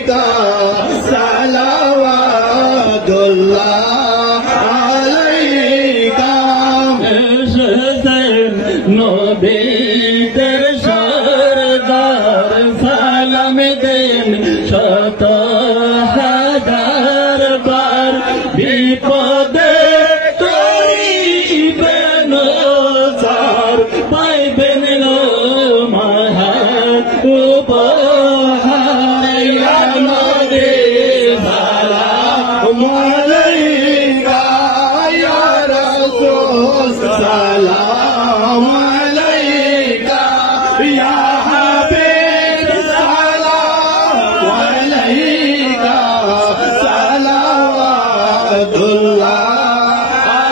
আলাইকা সালাওয়াতুল্লাহ আলাইকা নবী তের সরদার সালাম দেন শত হাজার বার বিপদে করিবেন সার পাইবেন মহা উপহার ইয়া নবী সালাম আলাইকা ইয়া রাসূল সালাম আলাইকা ইয়া হাবিব সালাম আলাইকা সালাওয়াতুল্লাহ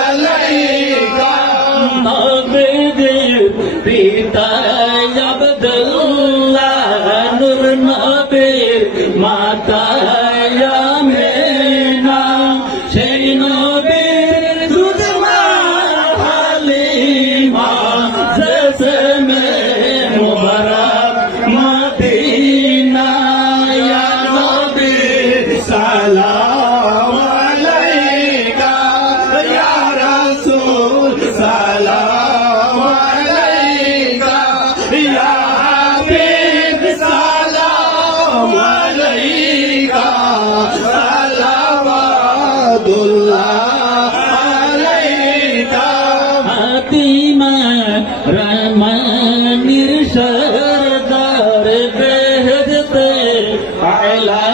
আলাইকা নবীর পিতা আব্দুল্লাহ নূর নবীর মাতা আমিনা সেই নবীর দুধ মা হালিমা জিসমে মুবারক মদিনা ইয়া নবী সালাম আলাইকা ইয়া রাসূল সালাম আলাইকা ইয়া হাবিব সালাম আলাইকা সালাওয়াতুল্লাহ আলাইকা ফাতিমা রহমানির সরদার বেহেশতে আলা